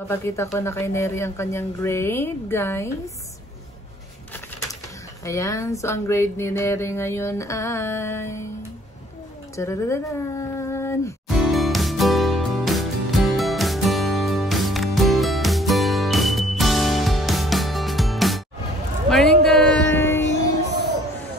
Papakita ko na kay Neri ang kanyang grade, guys. Ayan, so ang grade ni Neri ngayon ay... Tadadadadaan! Morning, guys!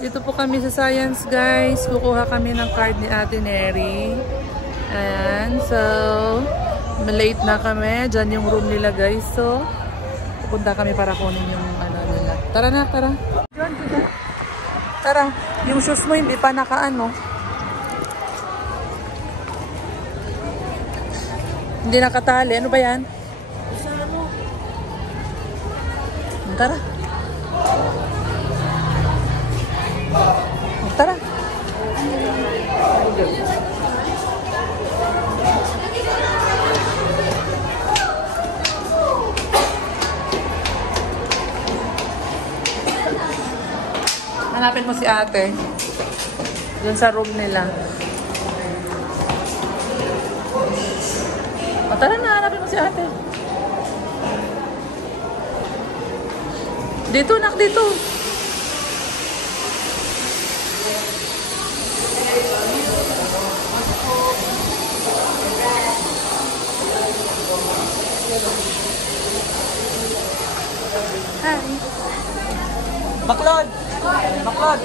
Dito po kami sa Science, guys. Kukuha kami ng card ni Ate Neri. Ayan, so... Malate na kami. Diyan yung room nila, guys. So, pupunta kami para kunin yung ano nila. Tara na, tara. Tara. Yung shoes mo hindi pa nakaano. Hindi nakatali. Ano ba yan? Tara. Tara. Hanapin mo si ate. Doon sa room nila. O, tara na, hanapin mo si ate. Dito, nak, dito. Hi. Baklod! Baklod!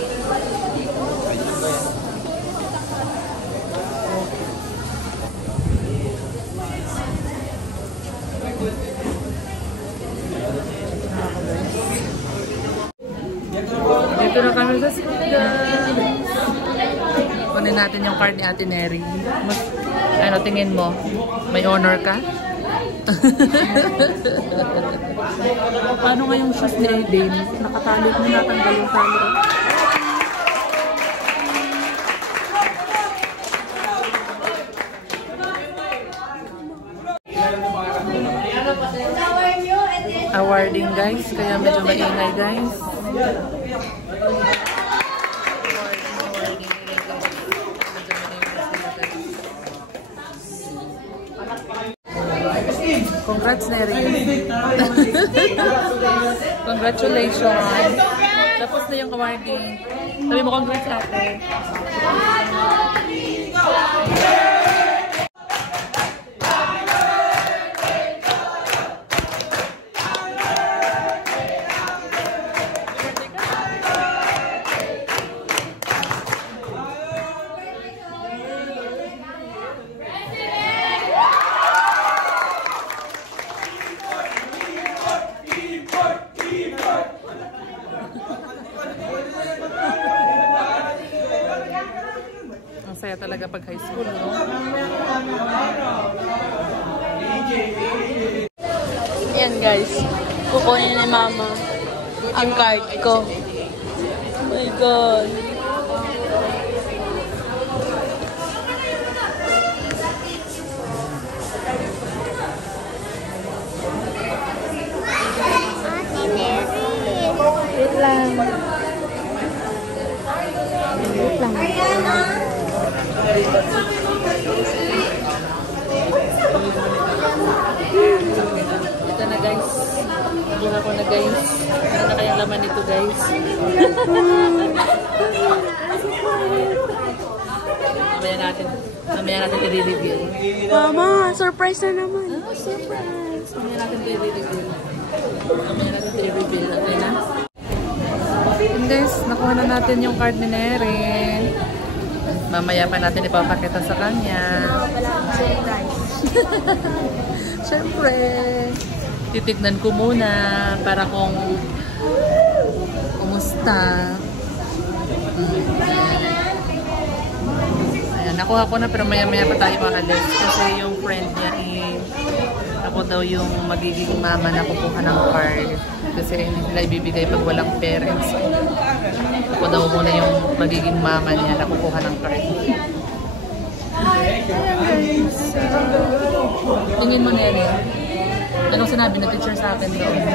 Dito na kami sa school, guys. Kunin natin yung card ni Ate Neri. Ano tingin mo? May honor ka? Paano nga yung shoes ni Aiden? Nakatali mo, natanggal yung tali. Awarding, guys, kaya medyo maingay, guys. Congrats, Neri. Congratulations. Tapos na yung awarding. Sabi mo, congrats, ate. Saya talaga pag high school, no? Ayan, guys. Kukunin ni mama ang card ko. Oh my God. Wait lang. Wait lang. Ito na, guys. Buka ko na, guys. Ano na kayang laman nito, guys? Mamaya natin i-reveal. Mama, surprise na naman. Ah, surprise! Mamaya natin i-reveal. Okay na? And guys, nakuha na natin yung card ni Neri. Mamaya pa natin ipapakita sa kanya. Siyempre, titignan ko muna para kung kumusta. Ayan, nakuha ko na pero maya-maya pa tayo maalis. Kasi yung friend niya ako daw yung magiging mama na kukuha ng card. Kasi hindi nila ibibigay pag walang parents. Ako daw muna yung magiging mama niya na kukuha ng card. Tingin mo na yan eh. Anong sinabi na teacher sa akin doon?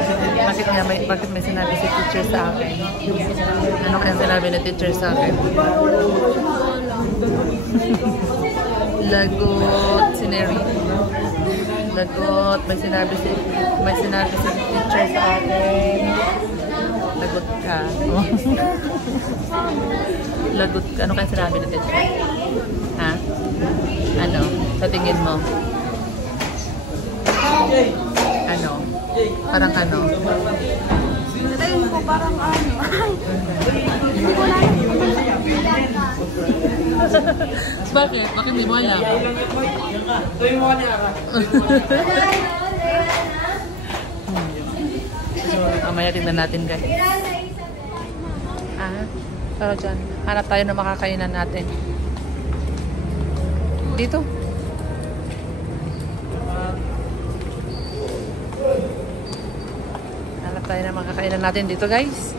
Bakit may sinabi si teacher sa akin? Ano kaya sinabi na teacher sa akin? Lagot si Neri. Lagot. May sinabi si teacher sa atin. Lagot ka. Lagot ka. Ano kaya sinabi ni teacher? Ha? Ano? Sa tingin mo? Ano? Parang ano? Tingin ko parang ano. Bakit? Bakit hindi mo alam? Mamaya tignan natin guys. Pero dyan, hanap tayo na makakainan natin. Dito. Hanap tayo na makakainan natin dito guys.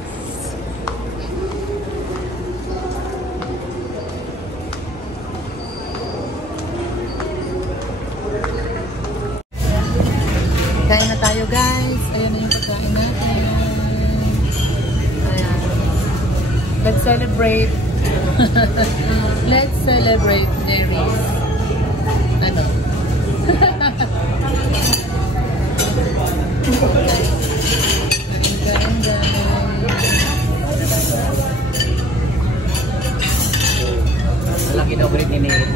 Kain na tayo guys. Ayan na yung pagkain natin. Ayan. Let's celebrate. Let's celebrate Mary's. Ano? Kain guys. Walang ginobrit ni Nate.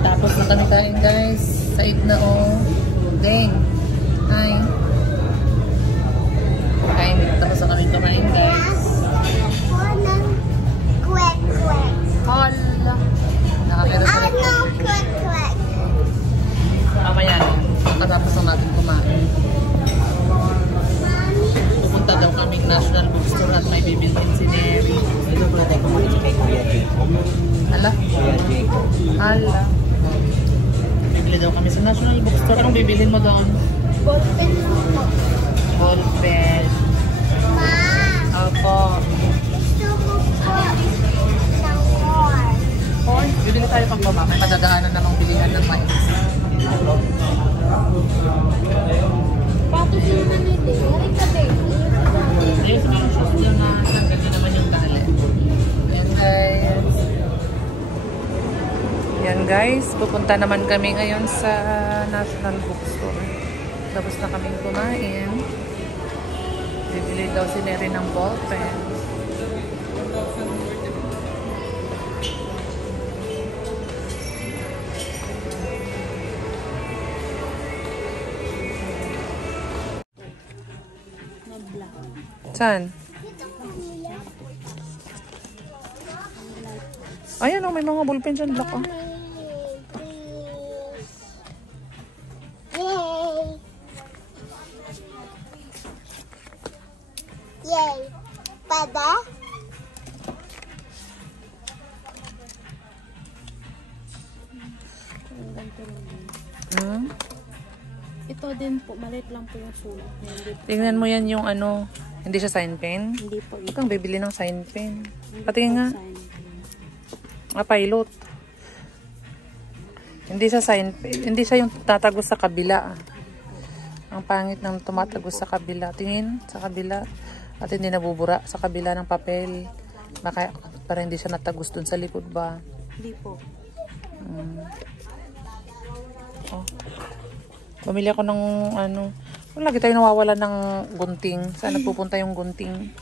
Tapos na kami kain guys. Said na oh. Deng. Hi. Kain. Tapos na kami kumain guys. Hala. Nakakita sa mamaya na. Pagkatapos na natin kumain. Pupunta daw kaming National Bookstore at may bibilhin si Neri. Ito pala tayo kumain kay Kuya Jake. Hala. Kuya Jake. Hala. Bibili daw kami sa National Bookstore. Anong bibilhin mo doon? Ballpen lang po. Ballpen. Ma! Opo. Gusto ko po ng corn. Corn? Bibili tayo pang baba. May madadaanan namang bilihan ng mais. Pato sila na nito. Maring ka baby. Ayun sa mga shoes dyan na tanggal na naman yung tali. Yan guys. Yan guys. Pupunta naman kami ngayon sa National Bookstore. Tapos na kaming kumain. Bibili daw si Neri ng ballpen. Saan? Ayan o, may mga ballpen dyan. Black o. Yay! Pada? Hmm? Ito din po, maliit lang po yung sulat. Tingnan mo yan yung ano. Hindi siya sign pen? Hindi po. Huwag kang bibili ng sign pen. Patingin nga. Pilot. Hindi siya sign pen. Hindi siya yung tatagos sa kabila. Ang pangit ng tumatagos sa kabila. Tingin sa kabila. At hindi nabubura sa kabila ng papel. Baka, para hindi siya natagos dun sa likod ba? Hindi po. Oh. Bumili ako ng ano. Lagi tayo nawawala ng gunting. Saan nagpupunta yung gunting?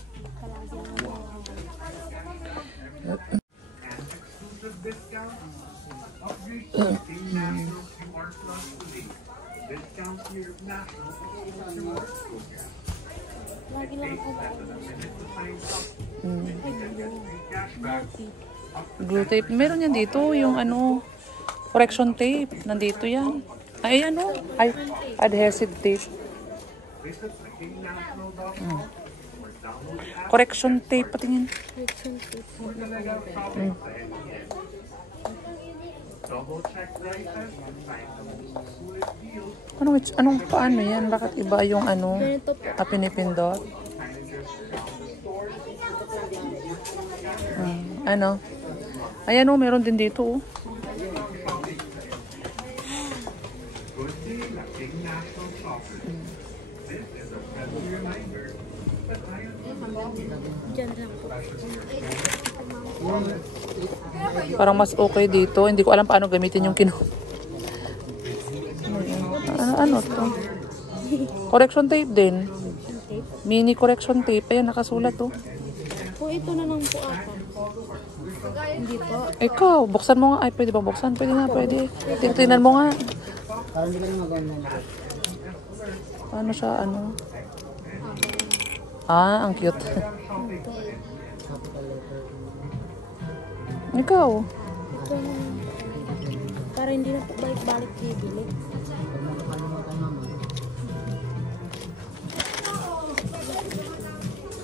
Lagi lang po. Glue tape. Meron yan dito. Yung ano, correction tape. Nandito yan. Ay, ano? Ay, adhesive tape. Correction tape. Patingin. Anong paano yan? Bakit iba yung ano? Pinipindot? Ano? Ayan o, meron din dito o. Diyan lang po. Parang mas okay dito. Hindi ko alam paano gamitin yung ano to? Correction tape din. Mini correction tape. Ayan, nakasulat to. Po, ito na lang po ako. Hindi po. Ikaw, buksan mo nga. Ay, pwede bang buksan? Pwede nga, pwede. Tingnan mo nga. Parang hindi ka na maganda. Paano siya, ano? Ah, ang cute. Ikaw. Ito na. Para hindi na po balik-balik bibili.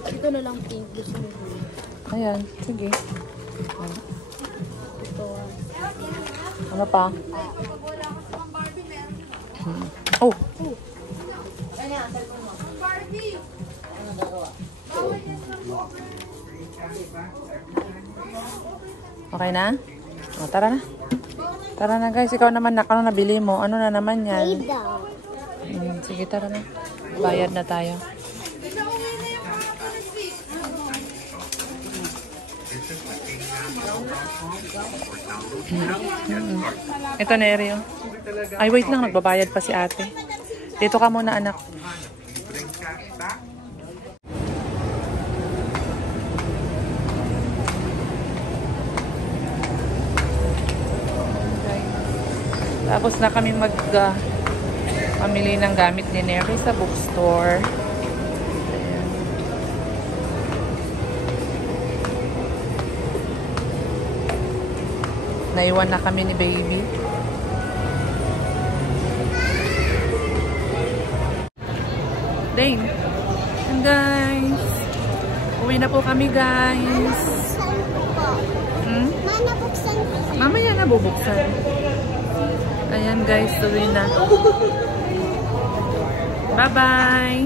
Ito na lang pink. Gusto mo po. Ayan, sige. Ito. Ano pa? Oh! Okay na? O, tara na. Tara na guys, ikaw naman ano nabili mo? Ano na naman yan? Sige, tara na. Bayad na tayo. Ito na area. Ay, wait lang. Nagbabayad pa si ate. Dito ka muna, anak. Tapos na kami pamili ng gamit ni Neri sa bookstore. Ayan. Naiwan na kami ni baby. Dane. And guys, uwi na po kami guys. Mamaya na bubuksan. Ayan guys, tuloy na. Bye-bye!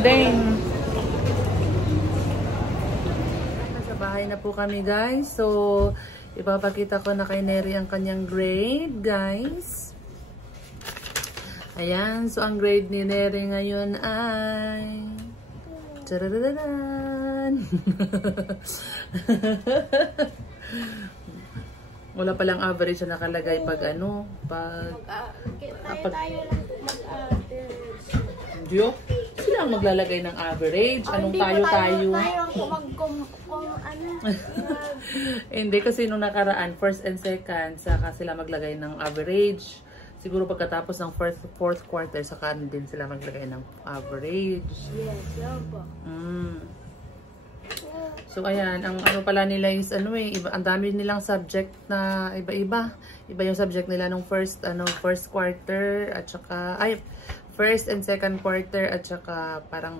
Dane! Nasa bahay na po kami guys. So, ipapakita ko na kay Neri ang kanyang grade guys. Ayan, so ang grade ni Neri ngayon ay... Tadadadan! Wala palang average na nakalagay pag ano, pag tayo lang mag-average. Diyo? Sila ang maglalagay ng average. Anong tayo? Hindi kasi nung nakaraan, first and second, saka sila maglagay ng average. Siguro pagkatapos ng fourth quarter, saka din sila maglagay ng average. Yes, yan po. So ayan, ang ano pala nila is ang dami nilang subject na iba-iba. Iba yung subject nila nung first quarter at saka first and second quarter at saka parang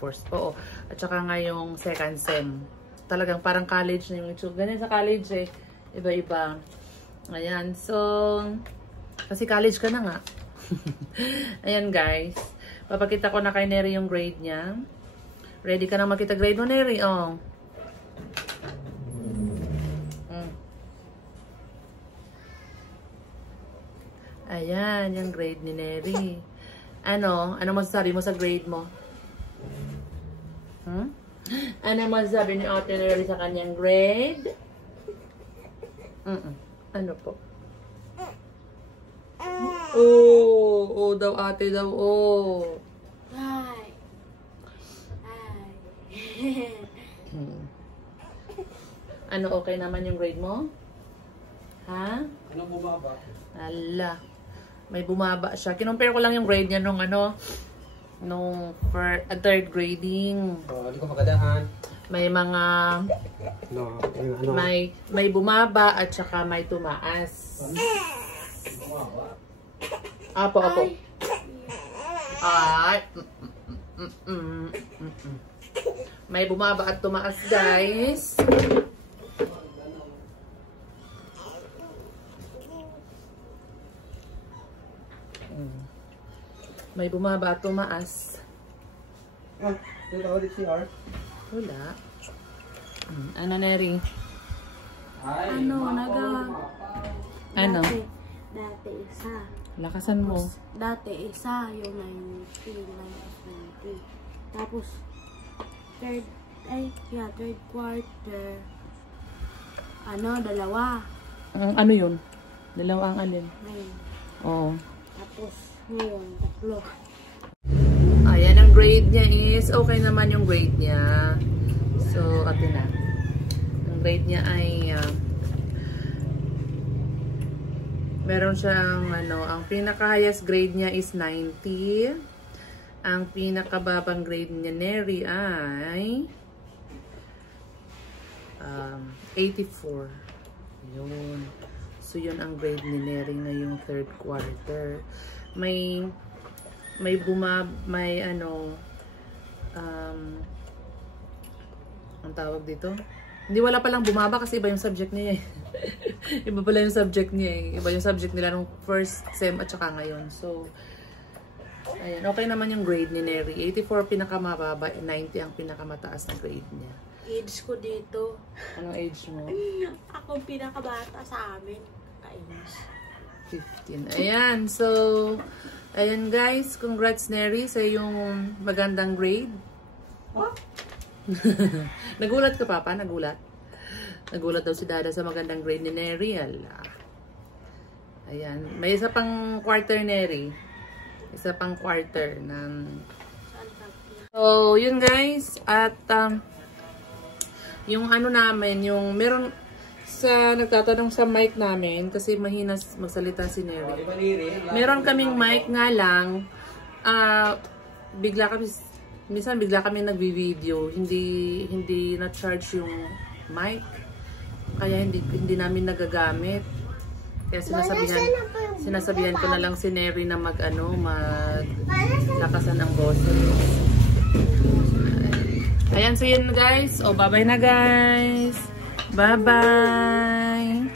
first po. At saka ngayong second sem. Talagang parang college na yung itsura. Ganyan sa college eh. Iba-iba. Ayan, so kasi college ka na nga. Ayan guys. Papakita ko na kay Neri yung grade niya. Ready ka na makita grade mo, Neri? Oh. Ayan, yung grade ni Neri. Ano masasabi mo sa grade mo? Ano masasabi ni Ate Neri sa kanyang grade? Ano po? Oh, daw ate daw, oh. Ano, okay naman yung grade mo? Ha? Anong bumaba? Ala. May bumaba siya. Kinumpare ko lang yung grade niya nung third grading. Hindi ko magandaan. May mga may bumaba at saka may tumaas. Apo. Ay. May bumaba at tumaas, guys. May bumaba at tumaas. Wala. Ano, Neri? Ano, Ano? dati isa. Lakasan mo. Dati, isa yung 90. Tapos, third quarter, dalawa. Ano yun? Dalawang alin? Ngayon. Oo. Tapos, ngayon, tatlo. Ayan, ang grade niya is, okay naman yung grade niya. So, ate na. Ang grade niya ay, meron siyang, ang pinaka-highest grade niya is 90. Ang pinaka-babang grade niya, Neri, ay 84. Yun. So, yun ang grade ni Neri ngayong third quarter. May ang tawag dito? Hindi, wala palang bumaba kasi iba yung subject niya eh. Iba pala yung subject niya eh. Iba yung subject nila nung first sem at saka ngayon. So, ayan. Okay naman yung grade ni Neri. 84 pinakamababa, 90 ang pinakamataas na grade niya. Age ko dito. Anong age mo? Ako pinakabata sa amin. Ka-age. 15. Ayan. So, ayan guys. Congrats Neri sa yung magandang grade. Oh? Nagulat ka, Papa? Nagulat? Nagulat daw si Dada sa magandang grade ni Neri. Ala. Ayan. May isa pang quarter, Neri. Isa pang quarter ng... So, yun guys. At, yung namin, yung meron sa nagtatanong sa mic namin, kasi mahina magsalita si Neri. Meron kaming mic nga lang, minsan bigla kami nagbi-video, hindi na-charge yung mic, kaya hindi namin nagagamit. Kaya sinasabihan ko na lang si Neri na maglakasan ng boses. Ayan, so yun guys. Bye-bye na guys. Bye-bye.